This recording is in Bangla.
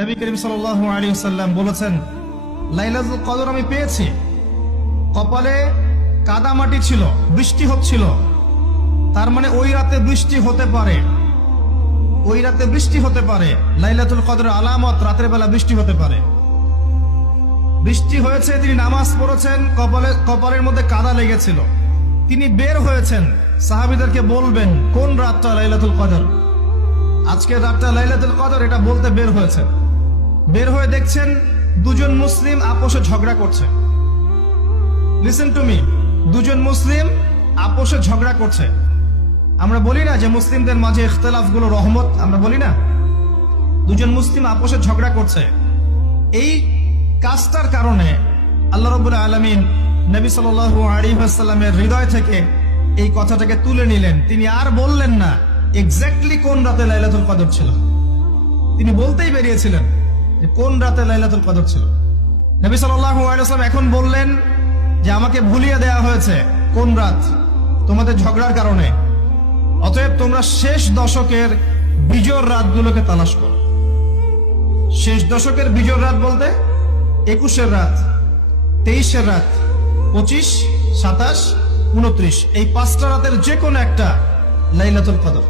নবী করিম সাল্লাল্লাহু আলাইহি ওয়াসাল্লাম বলেছেন, লাইলাতুল কদর আমি পেয়েছি। কপালে কাদামাটি ছিল, বৃষ্টি হচ্ছিল, তার মানে ওই রাতে বৃষ্টি হতে পারে, ওই রাতে বৃষ্টি হতে পারে। লাইলাতুল কদরের আলামত, রাতের বেলা বৃষ্টি হতে পারে। বৃষ্টি হয়েছে, তিনি নামাজ পড়েছেন, কপালের মধ্যে কাদা লেগেছিল, তিনি বের হয়েছেন, সাহাবীদেরকে বলবেন কোন রাতটা লাইলাতুল কদর, আজকে রাতটা লাইলাতুল কদর, এটা বলতে বের হয়েছেন। বের হয়ে দেখছেন দুজন মুসলিম আপোষে ঝগড়া করছে। লিসেন টু মি, দুজন মুসলিম আপোষে ঝগড়া করছে। আমরা বলি না যে মুসলিমদের মাঝে ইখতিলাফ গুলো রহমত, আমরা বলি না? দুজন মুসলিম আপোষে ঝগড়া করছে। এই কাজটার কারণে আল্লাহ রাব্বুল আলামিন নবী সাল্লাল্লাহু আলাইহি ওয়াসাল্লামের হৃদয় থেকে এই কথাটাকে তুলে নিলেন। তিনি আর বললেন না এক্স্যাক্টলি কোন রাতে লাইলাতুল কদর ছিল, তিনি বলতেই বেরিয়েছিলেন যে কোন রাতে লাইলাতুল কদর ছিল। নবী সাল্লাল্লাহু আলাইহি ওয়াসাল্লাম এখন বললেন যে আমাকে ভুলিয়ে দেয়া হয়েছে কোন রাত, তোমাদের ঝগড়ার কারণে। অতএব তোমরা শেষ দশকের বিজোড় রাতগুলোকে তালাশ করো। শেষ দশকের বিজোড় রাত বলতে 21-এর রাত, 23-এর রাত, 25, 27, 29, এই 5টা রাতের যে কোনো একটা লাইলাতুল কদর।